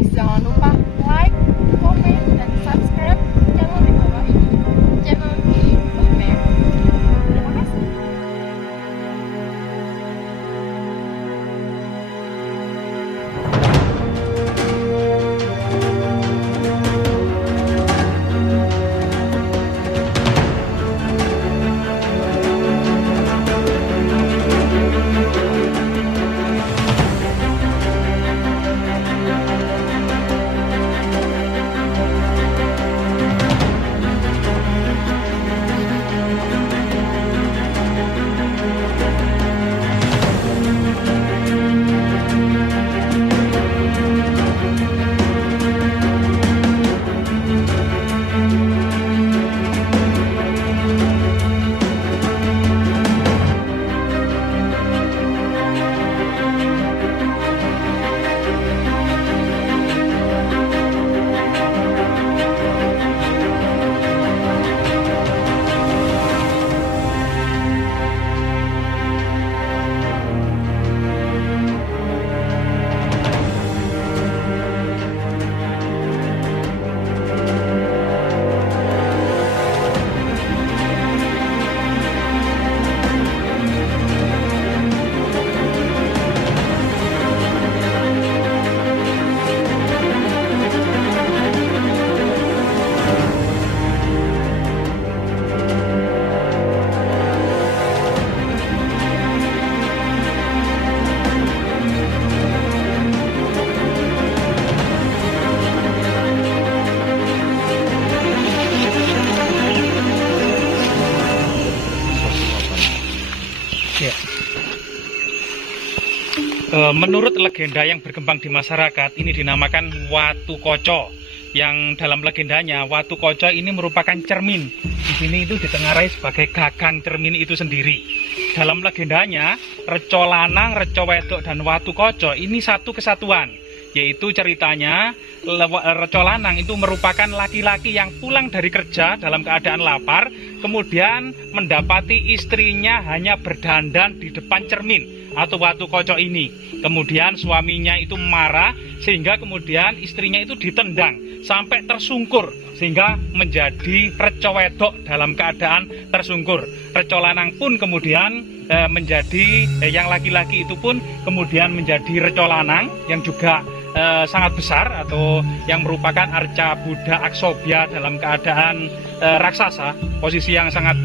guys, jangan lupa like, komen, dan subscribe channel di bawah ini, channel di Mbak. Terima kasih. Ya. Menurut legenda yang berkembang di masyarakat, ini dinamakan Watu Koco. Yang dalam legendanya, Watu Koco ini merupakan cermin. Di sini itu ditengarai sebagai gagang cermin itu sendiri. Dalam legendanya, Reco Lanang, Reco Wedok, dan Watu Koco ini satu kesatuan. Yaitu ceritanya, Reco Lanang itu merupakan laki-laki yang pulang dari kerja dalam keadaan lapar, kemudian mendapati istrinya hanya berdandan di depan cermin atau Watu Koco ini. Kemudian suaminya itu marah, sehingga kemudian istrinya itu ditendang sampai tersungkur, sehingga menjadi Reco Wedok dalam keadaan tersungkur. Reco Lanang pun kemudian menjadi yang laki-laki itu pun kemudian menjadi Reco Lanang yang juga sangat besar, atau yang merupakan arca Buddha Aksobya dalam keadaan raksasa, posisi yang sangat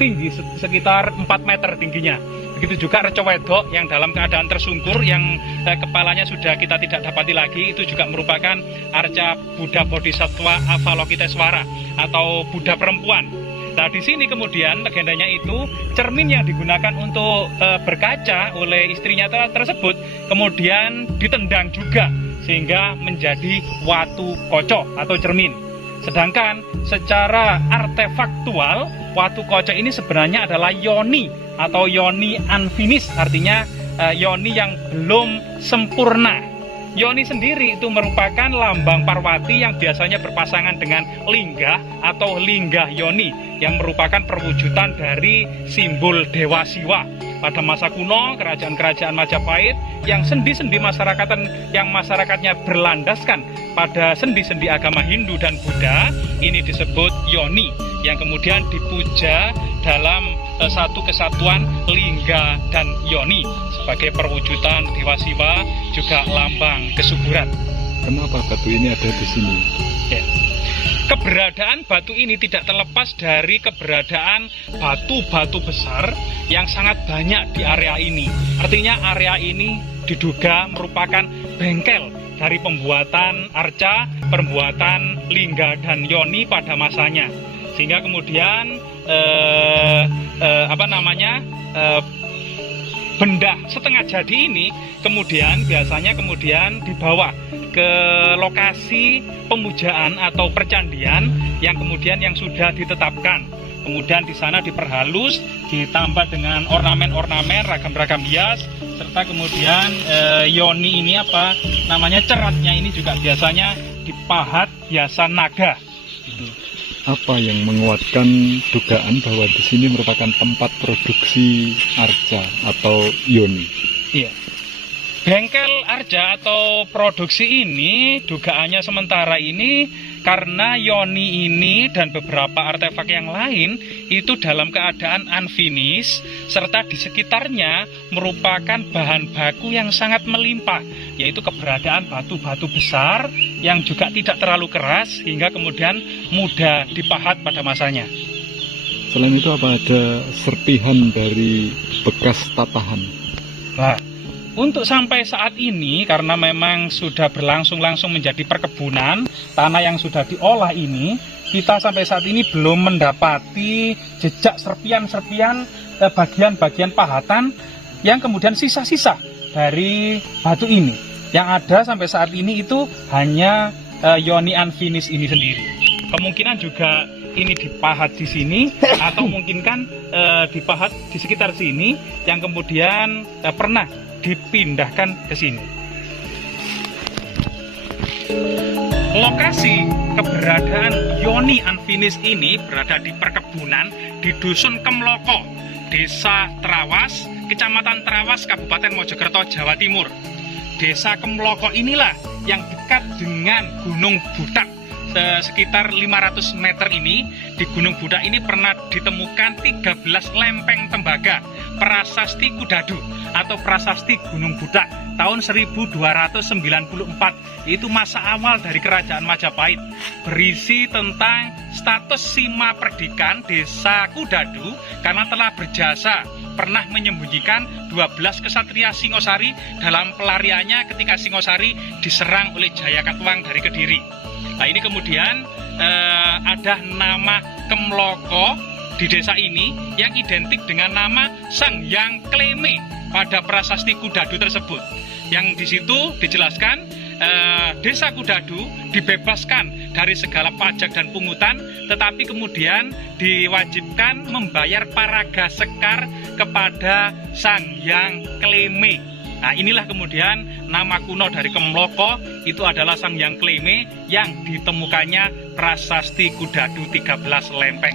tinggi, sekitar 4 meter tingginya. Begitu juga Reco Wedok yang dalam keadaan tersungkur, yang kepalanya sudah kita tidak dapati lagi, itu juga merupakan arca Buddha Bodhisattva Avalokiteswara atau Buddha perempuan. Nah, di sini kemudian legendanya itu cermin yang digunakan untuk berkaca oleh istrinya tersebut kemudian ditendang juga, sehingga menjadi Watu Koco atau cermin. Sedangkan secara artefaktual, Watu Koco ini sebenarnya adalah yoni atau yoni unfinished, artinya yoni yang belum sempurna. Yoni sendiri itu merupakan lambang Parwati yang biasanya berpasangan dengan Lingga atau Lingga Yoni, yang merupakan perwujudan dari simbol Dewa Siwa. Pada masa kuno, kerajaan-kerajaan Majapahit yang sendi-sendi masyarakatnya berlandaskan pada sendi-sendi agama Hindu dan Buddha, ini disebut Yoni, yang kemudian dipuja dalam satu kesatuan Lingga dan Yoni sebagai perwujudan Dewa Siwa, juga lambang kesuburan. Kenapa batu ini ada di sini? Ya. Keberadaan batu ini tidak terlepas dari keberadaan batu-batu besar yang sangat banyak di area ini. Artinya area ini diduga merupakan bengkel dari pembuatan arca, pembuatan Lingga dan Yoni pada masanya. Sehingga kemudian benda setengah jadi ini kemudian biasanya dibawa ke lokasi pemujaan atau percandian yang sudah ditetapkan. Kemudian di sana diperhalus, ditambah dengan ornamen-ornamen ragam-ragam hias, serta kemudian yoni ini ceratnya ini juga biasanya dipahat hiasan naga. Apa yang menguatkan dugaan bahwa di sini merupakan tempat produksi arca atau yoni? Iya. Bengkel Arja atau produksi ini dugaannya sementara ini karena yoni ini dan beberapa artefak yang lain itu dalam keadaan unfinished serta di sekitarnya merupakan bahan baku yang sangat melimpah, yaitu keberadaan batu-batu besar yang juga tidak terlalu keras hingga kemudian mudah dipahat pada masanya. Selain itu apa ada serpihan dari bekas tatahan? Nah, untuk sampai saat ini karena memang sudah berlangsung-langsung menjadi perkebunan, tanah yang sudah diolah ini, kita sampai saat ini belum mendapati jejak serpian-serpian bagian-bagian pahatan yang kemudian sisa-sisa dari batu ini. Yang ada sampai saat ini itu hanya yoni unfinished ini sendiri. Kemungkinan juga ini dipahat di sini atau mungkin kan dipahat di sekitar sini yang kemudian pernah dipindahkan ke sini. Lokasi keberadaan yoni unfinished ini berada di perkebunan di Dusun Kemloko, Desa Trawas, Kecamatan Trawas, Kabupaten Mojokerto, Jawa Timur. Desa Kemloko inilah yang dekat dengan Gunung Budak. Sekitar 500 meter ini, di Gunung Budak ini pernah ditemukan 13 lempeng tembaga prasasti Kudadu atau prasasti Gunung Budak tahun 1294. Itu masa awal dari Kerajaan Majapahit, berisi tentang status sima perdikan desa Kudadu karena telah berjasa pernah menyembunyikan 12 kesatria Singosari dalam pelariannya ketika Singosari diserang oleh Jayakatwang dari Kediri. Nah, ini kemudian ada nama Kemloko di desa ini yang identik dengan nama Sang Hyang Kleme pada prasasti Kudadu tersebut. Yang di situ dijelaskan desa Kudadu dibebaskan dari segala pajak dan pungutan, tetapi kemudian diwajibkan membayar paraga sekar kepada Sang Hyang Kleme. Nah, inilah kemudian nama kuno dari Kemloko itu adalah Sang Hyang Kleme yang ditemukannya prasasti Kudadu 13 lempeng.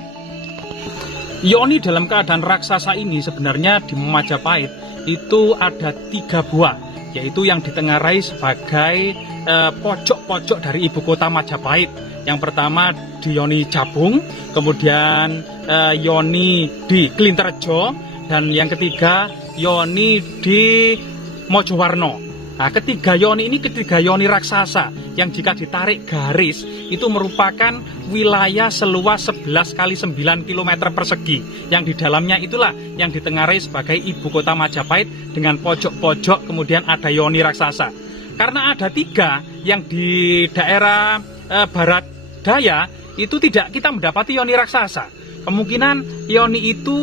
Yoni dalam keadaan raksasa ini sebenarnya di Majapahit itu ada 3 buah, yaitu yang ditengarai sebagai pojok-pojok dari ibu kota Majapahit. Yang pertama di Yoni Jabung, kemudian Yoni di Klinterjo, dan yang ketiga Yoni di Mojowarno. Nah, ketiga yoni ini ketiga yoni raksasa yang jika ditarik garis itu merupakan wilayah seluas 11 kali 9 km persegi yang di dalamnya itulah yang ditengarai sebagai ibu kota Majapahit dengan pojok-pojok kemudian ada yoni raksasa. Karena ada 3 yang di daerah barat daya itu tidak kita mendapati yoni raksasa. Kemungkinan yoni itu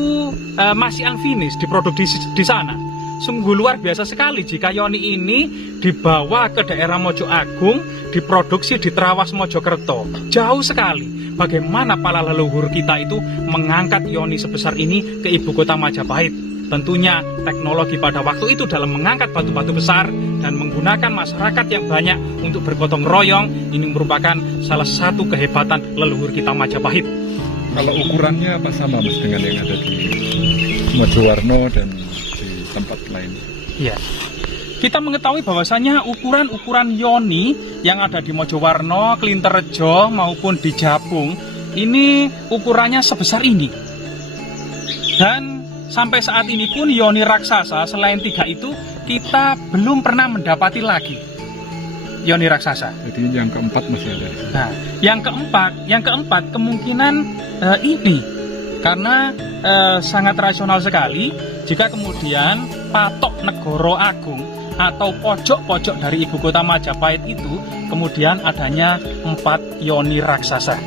masih unfinished diproduksi di sana. Sungguh luar biasa sekali jika yoni ini dibawa ke daerah Mojo Agung, diproduksi di Trawas Mojokerto. Jauh sekali bagaimana para leluhur kita itu mengangkat yoni sebesar ini ke ibu kota Majapahit. Tentunya teknologi pada waktu itu dalam mengangkat batu-batu besar dan menggunakan masyarakat yang banyak untuk bergotong royong, ini merupakan salah satu kehebatan leluhur kita Majapahit. Kalau ukurannya apa sama Mas dengan yang ada di Mojowarno dan tempat lain? Ya, kita mengetahui bahwasanya ukuran yoni yang ada di Mojowarno, Klinterjo maupun di Jabung ini ukurannya sebesar ini. Dan sampai saat ini pun yoni raksasa selain 3 itu kita belum pernah mendapati lagi yoni raksasa. Jadi yang keempat masih ada. Nah, yang keempat kemungkinan ini. Karena sangat rasional sekali jika kemudian patok Negoro Agung atau pojok-pojok dari ibu kota Majapahit itu kemudian adanya 4 yoni raksasa.